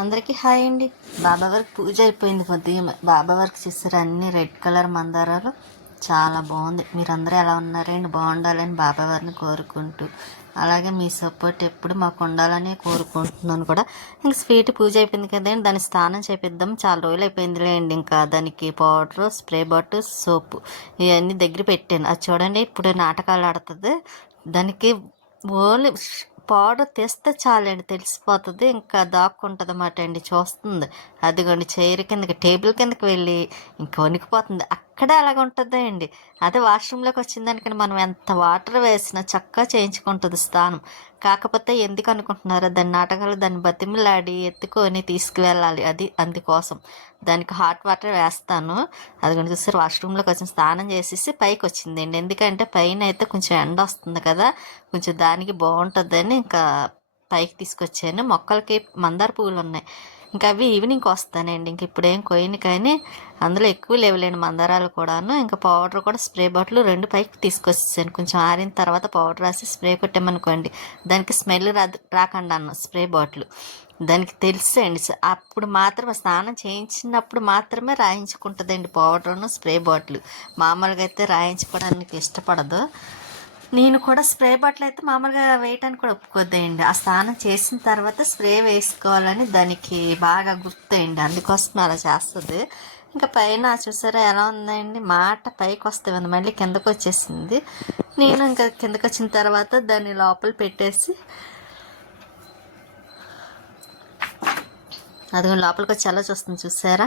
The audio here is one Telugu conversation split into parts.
అందరికీ హాయ్ అండి. బాబా వారికి పూజ అయిపోయింది కొద్దిగా. బాబా వర్క్ చేస్తారు అన్ని రెడ్ కలర్ మందారాలు. చాలా బాగుంది. మీరందరూ ఎలా ఉన్నారండి? బాగుండాలని బాబా వారిని కోరుకుంటూ. అలాగే మీ సపోర్ట్ ఎప్పుడు మాకు ఉండాలని కోరుకుంటున్నాను కూడా. ఇంక స్వీట్ పూజ అయిపోయింది కదండి. దాని స్నానం చేపిద్దాం. చాలా రోజులు అయిపోయింది లేండి ఇంకా దానికి పౌడర్ స్ప్రే బాటిల్ సోపు ఇవన్నీ దగ్గర పెట్టాను. అది చూడండి ఇప్పుడు నాటకాలు ఆడుతుంది. దానికి ఓన్లీ పౌడర్ తెస్తే చాలండి తెలిసిపోతుంది. ఇంకా దాక్కుంటుంది అన్నమాట అండి చూస్తుంది. అదిగోండి చైర్ కిందకి టేబుల్ కిందకి వెళ్ళి ఇంకా వణికిపోతుంది. అక్కడే అలాగ ఉంటుంది అండి. అదే వాష్రూమ్లోకి వచ్చిందానికని మనం ఎంత వాటర్ వేసినా చక్కగా చేయించుకుంటుంది స్నానం కాకపోతే ఎందుకు అనుకుంటున్నారో దాని నాటకాలు దాన్ని బతిమలాడి ఎత్తుకొని తీసుకువెళ్ళాలి అది అందుకోసం. దానికి హాట్ వాటర్ వేస్తాను. అది కొంచెం చూసారు వాష్రూమ్లోకి వచ్చి స్నానం చేసేసి పైకి వచ్చిందండి ఎందుకంటే పైన అయితే కొంచెం ఎండ వస్తుంది కదా కొంచెం దానికి బాగుంటుందని ఇంకా పైకి తీసుకొచ్చాను. మొక్కలకి మందార పువ్వులు ఉన్నాయి ఇంకా అవి ఈవినింగ్ వస్తానండి. ఇంక ఇప్పుడేం ఏం కానీ అందులో ఎక్కువ లేవులేండి మందారాలు కూడాను. ఇంకా పౌడర్ కూడా స్ప్రే బాటిల్ రెండు పైకి తీసుకొచ్చేసాను. కొంచెం ఆరిన తర్వాత పౌడర్ రాసి స్ప్రే కొట్టామనుకోండి దానికి స్మెల్ రా రాకుండా అన్న స్ప్రే బాటిల్ దానికి తెలుసండి అప్పుడు మాత్రమే స్నానం చేయించినప్పుడు మాత్రమే రాయించుకుంటుందండి పౌడర్ను స్ప్రే బాటిల్ మామూలుగా అయితే రాయించుకోవడానికి ఇష్టపడదు. నేను కూడా స్ప్రే బాటిల్ అయితే మామూలుగా వేయటానికి కూడా ఒప్పుకోద్దండి. ఆ స్నానం చేసిన తర్వాత స్ప్రే వేసుకోవాలని దానికి బాగా గుర్తండి అందుకోసం అలా చేస్తుంది. ఇంకా పైన చూసారా ఎలా ఉందండి? మాట పైకి వస్తుంది మళ్ళీ కిందకు వచ్చేసింది. నేను ఇంకా కిందకు వచ్చిన తర్వాత దాన్ని లోపల పెట్టేసి అది లోపలికి వచ్చి ఎలా చూస్తుంది చూసారా?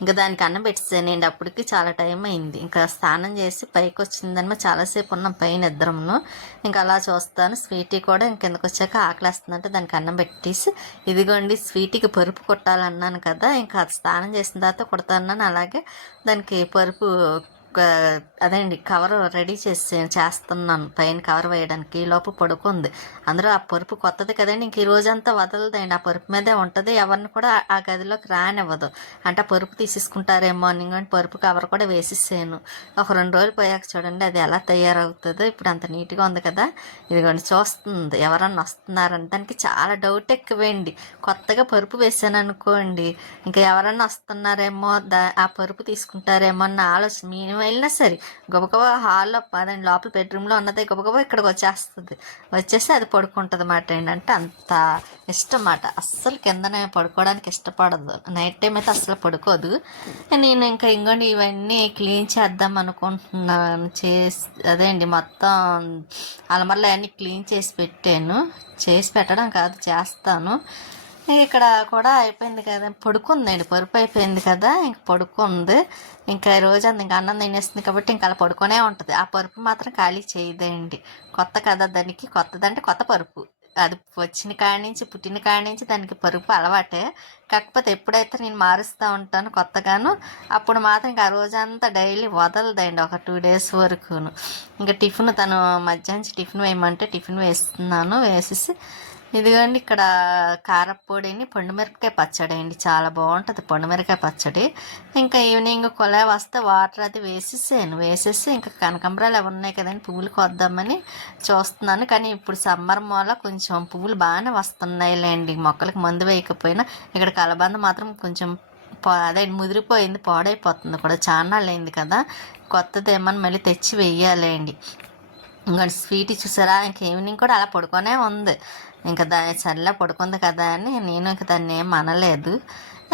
ఇంకా దానికి అన్నం పెట్టేసానండి అప్పటికి చాలా టైం అయింది. ఇంకా స్నానం చేసి పైకి వచ్చిందనమా చాలాసేపు ఉన్నాం పైన ఇద్దరమును. ఇంకా అలా చూస్తాను. స్వీటీ కూడా ఇంకెందుకు వచ్చాక ఆకలేస్తుందంటే. దానికి అన్నం పెట్టేసి ఇదిగోండి స్వీటీకి పరుపు కొట్టాలన్నాను కదా ఇంకా అది స్నానం చేసిన తర్వాత కొడతానని అలాగే దానికి పరుపు అదేండి కవర్ రెడీ చేసి చేస్తున్నాను. పైన కవర్ వేయడానికి లోపు పడుకుంది అందులో ఆ పరుపు కొత్తది కదండి ఇంక ఈ రోజంతా వదలదండి. ఆ పరుపు మీదే ఉంటుంది. ఎవరిని కూడా ఆ గదిలోకి రానివ్వదు. అంటే ఆ పరుపు తీసేసుకుంటారేమో అని కానీ పరుపు కవర్ కూడా వేసేసాను. ఒక రెండు రోజులు పోయాక చూడండి అది ఎలా తయారవుతుందో. ఇప్పుడు అంత నీట్గా ఉంది కదా. ఇదిగోండి చూస్తుంది. ఎవరన్నా వస్తున్నారని. దానికి చాలా డౌట్ ఎక్కువేయండి కొత్తగా పరుపు వేసాను అనుకోండి ఇంకా ఎవరన్నా వస్తున్నారేమో దా ఆ పరుపు తీసుకుంటారేమో అన్న ఆలోచన. మేము వెళ్ళినా సరే. గబగబా హాల్లో అదండి లోపల బెడ్రూమ్లో ఉన్నది గబగబా ఇక్కడికి వచ్చేస్తుంది. వచ్చేసి అది పడుకుంటుంది అన్నమాట ఏంటంటే అంత ఇష్టం మాట అస్సలు కిందనే పడుకోవడానికి ఇష్టపడదు. నైట్ టైం అయితే అస్సలు పడుకోదు. నేను ఇంకా ఇంకోండి ఇవన్నీ క్లీన్ చేద్దాం అనుకుంటున్నాను. చేసి అదే అండి మొత్తం అలమర్లు అవన్నీ క్లీన్ చేసి పెట్టాను. చేసి పెట్టడం కాదు చేస్తాను. ఇక్కడ కూడా అయిపోయింది కదా. పడుకుందండి. పరుపు అయిపోయింది కదా. ఇంక పడుకుంది. ఇంకా ఈ రోజు అంత ఇంకా అన్నం తినేస్తుంది కాబట్టి ఇంకా అలా పడుకునే ఉంటుంది. ఆ పరుపు మాత్రం ఖాళీ చేయదండి. కొత్త కదా దానికి. కొత్తదంటే కొత్త పరుపు. అది వచ్చిన కాడి నుంచి పుట్టిన కాడి నుంచి దానికి పరుపు అలవాటే. కాకపోతే ఎప్పుడైతే నేను మారుస్తూ ఉంటాను కొత్తగాను అప్పుడు మాత్రం ఇంకా ఆ రోజంతా డైలీ వదలదండి. ఒక టూ డేస్ వరకును. ఇంకా టిఫిన్ తను మధ్యాహ్నం టిఫిన్ వేయమంటే టిఫిన్ వేస్తున్నాను. వేసేసి ఇదిగోండి ఇక్కడ కారపొడిని పండుమిరపకాయ పచ్చడి అండి. చాలా బాగుంటుంది పండుమిరపకాయ పచ్చడి. ఇంకా ఈవినింగ్ కొలా వస్తే వాటర్ అది వేసేసాను వేసేసి ఇంకా కనకంబరాలు అవి ఉన్నాయి కదండి పువ్వులు కొద్దామని చూస్తున్నాను. కానీ ఇప్పుడు సమ్మర్ మూల కొంచెం పువ్వులు బాగానే వస్తున్నాయి లేండి మొక్కలకి మందు వేయకపోయినా ఇక్కడ కలబంద మాత్రం కొంచెం అదే ముదిరిపోయింది పాడైపోతుంది కూడా. చాలా అయింది కదా. కొత్తది ఏమన్నా మళ్ళీ తెచ్చి వెయ్యాలండి ఇంకా స్వీట్ చూసారా? ఇంక ఈవినింగ్ కూడా అలా పడుకొనే ఉంది. ఇంకా దా సర్లే పడుకుంది కదా అని నేను ఇంక దాన్ని ఏం అనలేదు.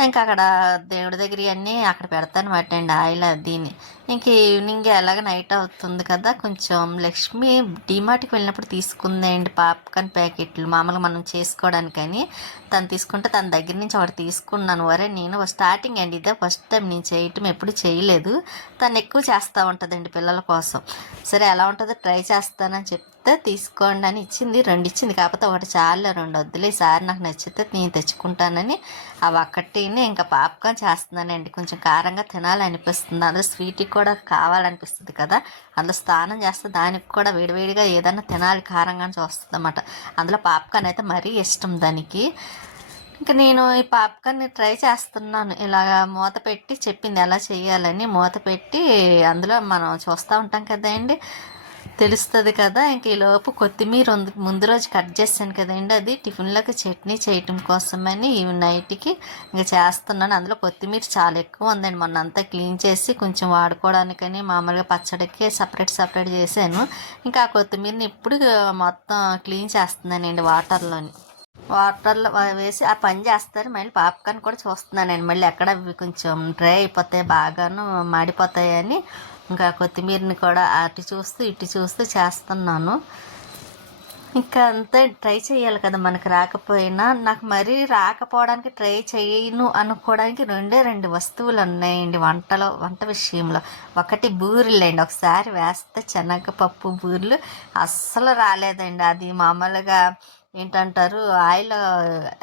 ఇంకా అక్కడ దేవుడి దగ్గర అన్నీ అక్కడ పెడతాను అండి ఆయిల్ అదిని ఇంక ఈవినింగ్ ఎలాగ నైట్ అవుతుంది కదా కొంచెం లక్ష్మి డిమార్ట్కి వెళ్ళినప్పుడు తీసుకుందండి పాప్కార్న్ ప్యాకెట్లు మామూలుగా మనం చేసుకోవడానికని. తను తీసుకుంటే తన దగ్గర నుంచి ఒకటి తీసుకున్నాను. వరే నేను స్టార్టింగ్ అండి ఇదే ఫస్ట్ టైం నేను చేయటం ఎప్పుడు చేయలేదు. తను ఎక్కువ చేస్తూ ఉంటుందండి పిల్లల కోసం. సరే ఎలా ఉంటుందో ట్రై చేస్తానని చెప్తే తీసుకోండి అని ఇచ్చింది. రెండు ఇచ్చింది. కాకపోతే ఒకటి చాలు రెండు వద్దులే. సార్ నాకు నచ్చితే నేను తెచ్చుకుంటానని అవి ఒక్కటిని ఇంకా పాప్కార్న్ చేస్తున్నానండి. కొంచెం కారంగా తినాలనిపిస్తుంది. అందులో స్వీట్ కూడా కావాలనిపిస్తుంది కదా. అందులో స్నానం చేస్తే దానికి కూడా వేడివేడిగా ఏదైనా తినాలి. కారంగా చూస్తుంది అన్నమాట అందులో పాప్కార్న్ అయితే మరీ ఇష్టం దానికి. ఇంకా నేను ఈ పాప్కార్న్ని ట్రై చేస్తున్నాను. ఇలాగ మూత పెట్టి చెప్పింది ఎలా చేయాలని. మూత పెట్టి అందులో మనం చూస్తూ ఉంటాం కదండి తెలుస్తుంది కదా ఇంక ఈలోపు కొత్తిమీర ఉంది ముందు రోజు కట్ చేశాను కదండి అది టిఫిన్లకు చట్నీ చేయటం కోసమని ఈ నైట్కి ఇంకా చేస్తున్నాను. అందులో కొత్తిమీర చాలా ఎక్కువ ఉందండి. మొన్న అంతా క్లీన్ చేసి కొంచెం వాడుకోవడానికని మామూలుగా పచ్చడికి సపరేట్ సపరేట్ చేశాను. ఇంకా ఆ కొత్తిమీరని ఇప్పుడు మొత్తం క్లీన్ చేస్తున్నానండి వాటర్లోని. వాటర్లో వేసి ఆ పని చేస్తారు. మళ్ళీ పాప్కార్న్ కూడా చూస్తున్నాను నేను. మళ్ళీ ఎక్కడ అవి కొంచెం డ్రై అయిపోతాయి బాగాను మాడిపోతాయని ఇంకా కొత్తిమీరని కూడా అటు చూస్తూ ఇటు చూస్తూ చేస్తున్నాను. ఇంకా అంతే ట్రై చేయాలి కదా మనకు రాకపోయినా. నాకు మరీ రాకపోవడానికి ట్రై చేయను అనుకోవడానికి రెండే రెండు వస్తువులు ఉన్నాయండి వంటలో వంట విషయంలో. ఒకటి బూరెలండి ఒకసారి వేస్తే శనగపప్పు బూరెలు అస్సలు రాలేదండి. అది మామూలుగా ఏంటంటారు ఆయిల్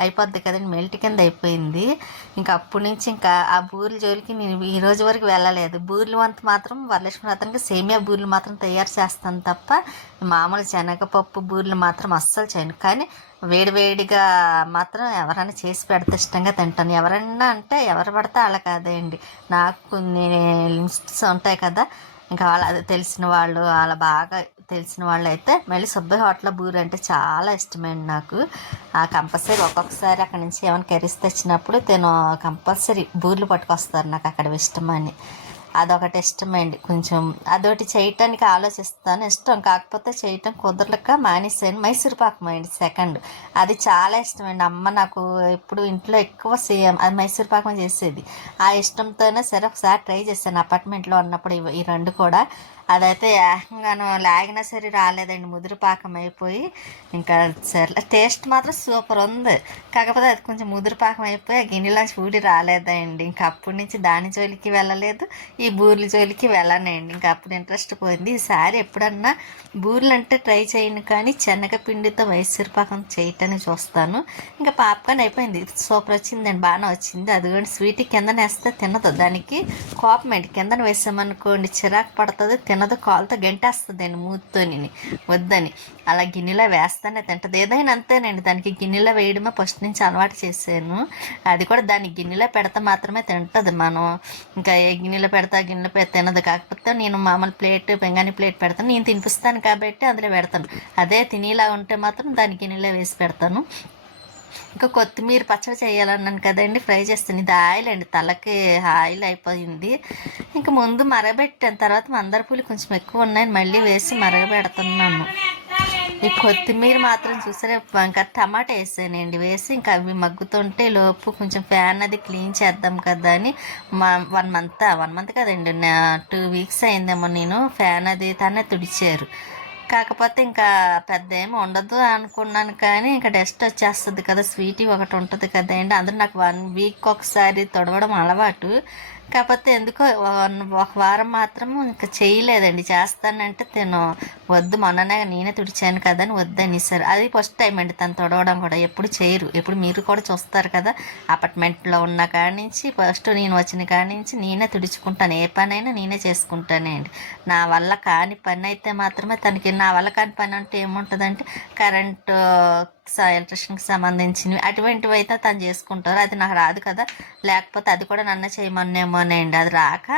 అయిపోద్ది కదండి మెల్ట్ కింద అయిపోయింది. ఇంకా అప్పటి నుంచి ఇంకా ఆ బూరెల జోలికి నేను ఈ రోజు వరకు వెళ్ళలేదు. బూరెలు వంత మాత్రం వరలక్ష్మి వ్రతానికి సేమియా బూరెలు మాత్రం తయారు చేస్తాను తప్ప మామూలు శనగపప్పు బూరెలు మాత్రం అస్సలు చేయను. కానీ వేడివేడిగా మాత్రం ఎవరైనా చేసి పెడితే ఇష్టంగా తింటాను. ఎవరన్నా అంటే ఎవరు పడితే అలా కాదండి. నాకు కొన్ని లిమిట్స్ ఉంటాయి కదా ఇంకా వాళ్ళ అది తెలిసిన వాళ్ళు వాళ్ళ బాగా తెలిసిన వాళ్ళైతే మళ్ళీ సుబ్బయ్య హోటల్ బూరి అంటే చాలా ఇష్టమండి నాకు. ఆ కంపల్సరీ ఒక్కొక్కసారి అక్కడ నుంచి ఏమైనా కర్రీస్ తెచ్చినప్పుడు తను. కంపల్సరీ బూర్లు పట్టుకొస్తారు నాకు అక్కడ ఇష్టమని అదొకటి ఇష్టమండి. కొంచెం అదొకటి చేయటానికి ఆలోచిస్తాను. ఇష్టం కాకపోతే చేయటం కుదరలేక మానేసాను. మైసూర్ పాకం అండి సెకండ్. అది చాలా ఇష్టమండి. అమ్మ నాకు ఎప్పుడు ఇంట్లో ఎక్కువ సేమ్ అది మైసూర్ పాకం చేసేది. ఆ ఇష్టంతోనే సరే ఒకసారి ట్రై చేశాను. అపార్ట్మెంట్లో ఉన్నప్పుడు ఈ రెండు కూడా. అదైతే ఏకంగాను లాగినా సరే రాలేదండి ముదురు పాకం అయిపోయి ఇంకా సరే టేస్ట్ మాత్రం సూపర్ ఉంది. కాకపోతే అది కొంచెం ముదురు పాకం అయిపోయి ఆ గిన్నెలోంచి ఊడి రాలేదండి. ఇంకా అప్పటి నుంచి దాని జోలికి వెళ్ళలేదు ఈ బూర్ల జోలికి వెళ్ళనండి. ఇంకా అప్పుడు ఇంట్రెస్ట్ పోయింది. ఈసారి ఎప్పుడన్నా బూర్లు అంటే ట్రై చేయను కానీ శనగపిండితో మైసూర్ పాకం చేయటానికి చూస్తాను. ఇంకా పాప్కార్న్ అయిపోయింది. సూపర్ వచ్చిందండి బాగానే వచ్చింది. అదిగోండి స్వీట్ కింద వేస్తే తినదు. దానికి కోపం అండి కిందన వేసామనుకోండి చిరాకు పడుతుంది తినదు కాలుతో గంటేస్తుందండి మూతితోని. వద్దని. అలా గిన్నెలో వేస్తానే తింటది. ఏదైనా అంతేనండి దానికి గిన్నెలో వేయడమే ఫస్ట్ నుంచి అలవాటు చేశాను. అది కూడా దాన్ని గిన్నెలో పెడితే మాత్రమే తింటుంది మనం. ఇంకా ఏ గిన్నెలో పెడతా గిన్నెలో పెడితే తినదు. కాకపోతే నేను మామూలు ప్లేట్ పెంగాని ప్లేట్ పెడతాను. నేను తినిపిస్తాను కాబట్టి అందులో పెడతాను. అదే తినేలా ఉంటే మాత్రం దాని గిన్నెలో వేసి పెడతాను. ఇంకా కొత్తిమీర పచ్చడి చేయాలన్నాను కదండి. ఫ్రై చేస్తాను. ఇది ఆయిల్ అండి తలకి ఆయిల్ అయిపోయింది. ఇంకా ముందు మరగబెట్టాను. తర్వాత మందార పూలు కొంచెం ఎక్కువ ఉన్నాయని మళ్ళీ వేసి మరగబెడుతున్నాను. ఈ కొత్తిమీర మాత్రం చూసారే? ఇంకా టమాటా వేసానండి. వేసి ఇంకా అవి మగ్గుతుంటే లోపు కొంచెం ఫ్యాన్ అది క్లీన్ చేద్దాం కదా అని మా వన్ మంత్ వన్ మంత్ కదండి. టూ వీక్స్ అయిందేమో నేను. ఫ్యాన్ అది తనే తుడిచారు. కాకపోతే ఇంకా పెద్ద ఏమి ఉండదు అనుకున్నాను కానీ ఇంకా డస్ట్ వచ్చేస్తుంది కదా స్వీటీ ఒకటి ఉంటుంది కదండి అందరూ నాకు వన్ వీక్ ఒకసారి తొడవడం అలవాటు. కాకపోతే ఎందుకో ఒక వారం మాత్రం ఇంకా చేయలేదండి. చేస్తానంటే తను. వద్దు మొన్ననే నేనే తుడిచాను కదా అని వద్దని సార్ అది ఫస్ట్ టైం అండి తను తొడవడం కూడా. ఎప్పుడు చేయరు. ఎప్పుడు మీరు కూడా చూస్తారు కదా అపార్ట్మెంట్లో ఉన్న కాడి నుంచి ఫస్ట్ నేను వచ్చిన కాడి నుంచి నేనే తుడుచుకుంటాను. ఏ పనైనా నేనే చేసుకుంటానండి నా వల్ల కాని పని అయితే మాత్రమే తనకి నా వల్ల కాని పని అంటే ఏముంటుందంటే కరెంటు ఎలక్ట్రిషన్కి సంబంధించినవి అటువంటివి అయితే తను చేసుకుంటారు. అది నాకు రాదు కదా. లేకపోతే అది కూడా నన్ను చేయమనేమోనండి అది రాక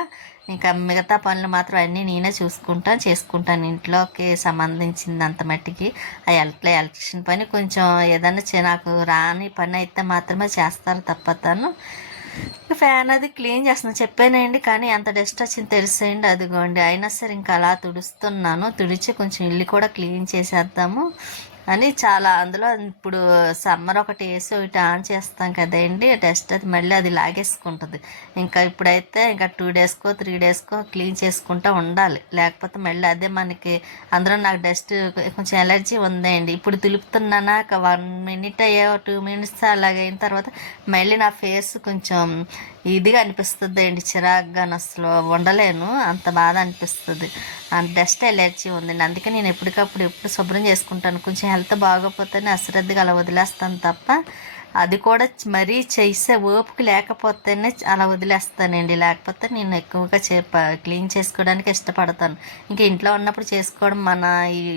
ఇంకా మిగతా పనులు మాత్రం అన్నీ నేనే చూసుకుంటాను చేసుకుంటాను ఇంట్లోకి సంబంధించింది అంత మట్టికి. ఆ ఎలక్ట్రి ఎలక్ట్రిషియన్ పని కొంచెం ఏదైనా నాకు రాని పని అయితే మాత్రమే చేస్తారు తప్పతాను ఫ్యాన్ అది క్లీన్ చేస్తున్నాను చెప్పానండి కానీ ఎంత డస్ట్ వచ్చింది తెలిసేయండి అదిగోండి. అయినా సరే ఇంకా అలా తుడుస్తున్నాను. తుడిచి కొంచెం ఇల్లు కూడా క్లీన్ చేసేద్దాము. అని చాలా అందులో ఇప్పుడు సమ్మర్ ఒకటి వేసి ఒకటి ఆన్ చేస్తాం కదండి డస్ట్ అది మళ్ళీ అది లాగేసుకుంటుంది. ఇంకా ఇప్పుడైతే ఇంకా టూ డేస్కో త్రీ డేస్కో క్లీన్ చేసుకుంటూ ఉండాలి. లేకపోతే మళ్ళీ అదే మనకి అందులో నాకు డస్ట్ కొంచెం ఎలర్జీ ఉందండి. ఇప్పుడు దులుపుతున్నానా ఒక వన్ మినిట్ అయ్యే టూ మినిట్స్ అలాగైన తర్వాత మళ్ళీ నా ఫేస్ కొంచెం ఇదిగా అనిపిస్తుంది అండి చిరాగ్గా అసలు ఉండలేను అంత బాధ అనిపిస్తుంది. డస్ట్ ఎలర్జీ ఉందండి. అందుకే నేను ఎప్పటికప్పుడు ఎప్పుడు శుభ్రం చేసుకుంటాను. కొంచెం హెల్త్ బాగోకపోతేనే అశ్రద్ధగా అలా వదిలేస్తాను తప్ప అది కూడా మరీ చేసే ఓపిక లేకపోతేనే అలా వదిలేస్తానండి. లేకపోతే నేను ఎక్కువగా చే క్లీన్ చేసుకోవడానికి ఇష్టపడతాను. ఇంకా ఇంట్లో ఉన్నప్పుడు చేసుకోవడం మన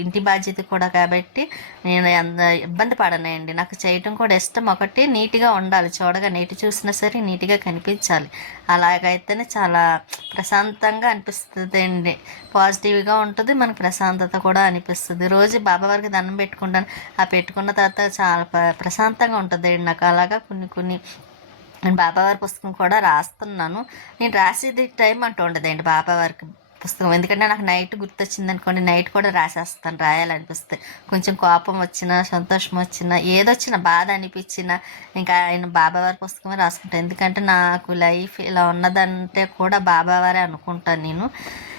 ఇంటి బాధ్యత కూడా కాబట్టి నేను ఎంత ఇబ్బంది పడనండి. నాకు చేయటం కూడా ఇష్టం. ఒకటి నీట్గా ఉండాలి. చూడగా నీటి చూసినా సరే నీట్గా కనిపించాలి. అలాగైతేనే చాలా ప్రశాంతంగా అనిపిస్తుంది అండి పాజిటివ్గా ఉంటుంది. మనకు ప్రశాంతత కూడా అనిపిస్తుంది. రోజు బాబావారికి దండం పెట్టుకుంటే పెట్టుకుంటాను. ఆ పెట్టుకున్న తర్వాత చాలా ప్ర- ప్రశాంతంగా ఉంటుంది. నాకు అలాగా కొన్ని కొన్ని నేను బాబావారి పుస్తకం కూడా రాస్తున్నాను. నేను రాసేది టైం అంటూ ఉండదండి బాబావారికి పుస్తకం. ఎందుకంటే నాకు నైట్ గుర్తొచ్చింది అనుకోండి నైట్ కూడా రాసేస్తాను రాయాలనిపిస్తే కొంచెం కోపం వచ్చినా సంతోషం వచ్చినా ఏదొచ్చినా బాధ అనిపించినా ఇంకా ఆయన బాబావారి పుస్తకమే రాసుకుంటాను. ఎందుకంటే నాకు లైఫ్ ఇలా ఉన్నదంటే కూడా బాబావారే అనుకుంటాను నేను.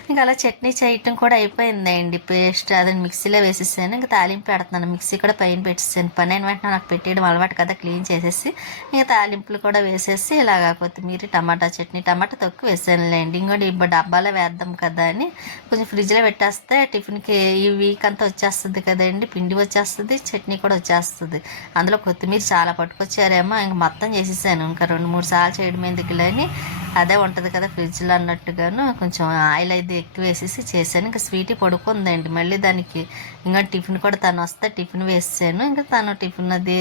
ఇంకా అలా చట్నీ చేయటం కూడా అయిపోయిందండి. పేస్ట్ అది మిక్సీలో వేసేసాను. ఇంకా తాలింపు పెడుతున్నాను. మిక్సీ కూడా పైన పెట్టేసాను. పని అయిన వెంటనే నాకు పెట్టేయడం అలవాటు కదా క్లీన్ చేసేసి ఇంకా తాలింపులు కూడా వేసేసి ఇలాగ కొత్తిమీర టమాటా చట్నీ టమాటా తక్కువ వేసానులేండి. ఇంకోటి ఇప్పుడు డబ్బాలో వేద్దాం కదా అని కొంచెం ఫ్రిడ్జ్లో పెట్టేస్తే టిఫిన్కి ఈ వీక్ అంతా వచ్చేస్తుంది కదండి. పిండి వచ్చేస్తుంది చట్నీ కూడా వచ్చేస్తుంది. అందులో కొత్తిమీర చాలా పట్టుకొచ్చారేమో. ఇంక మొత్తం చేసేసాను. ఇంకా రెండు మూడు సార్లు చేయడం ఎందుకులే అని. అదే ఉంటుంది కదా ఫ్రిడ్జ్లో అన్నట్టుగాను. కొంచెం ఆయిల్ అయితే ఎక్కువ వేసేసి చేశాను. ఇంకా స్వీట్ పడుకుందండి. మళ్ళీ దానికి ఇంకా టిఫిన్ కూడా తను వస్తే టిఫిన్ వేసాను ఇంకా తను టిఫిన్ అది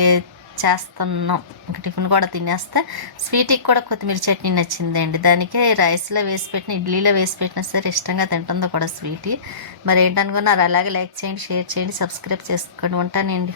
చేస్తున్నాం. ఇంకా టిఫిన్ కూడా తినేస్తే స్వీట్కి కూడా కొత్తిమీర చట్నీ నచ్చిందండి. దానికి రైస్లో వేసి పెట్టిన ఇడ్లీలో వేసి పెట్టినా సరే ఇష్టంగా తింటుందో కూడా స్వీట్. మరి ఏంటనుకున్నారు? అలాగే లైక్ చేయండి షేర్ చేయండి సబ్స్క్రైబ్ చేసుకోండి. ఉంటానండి.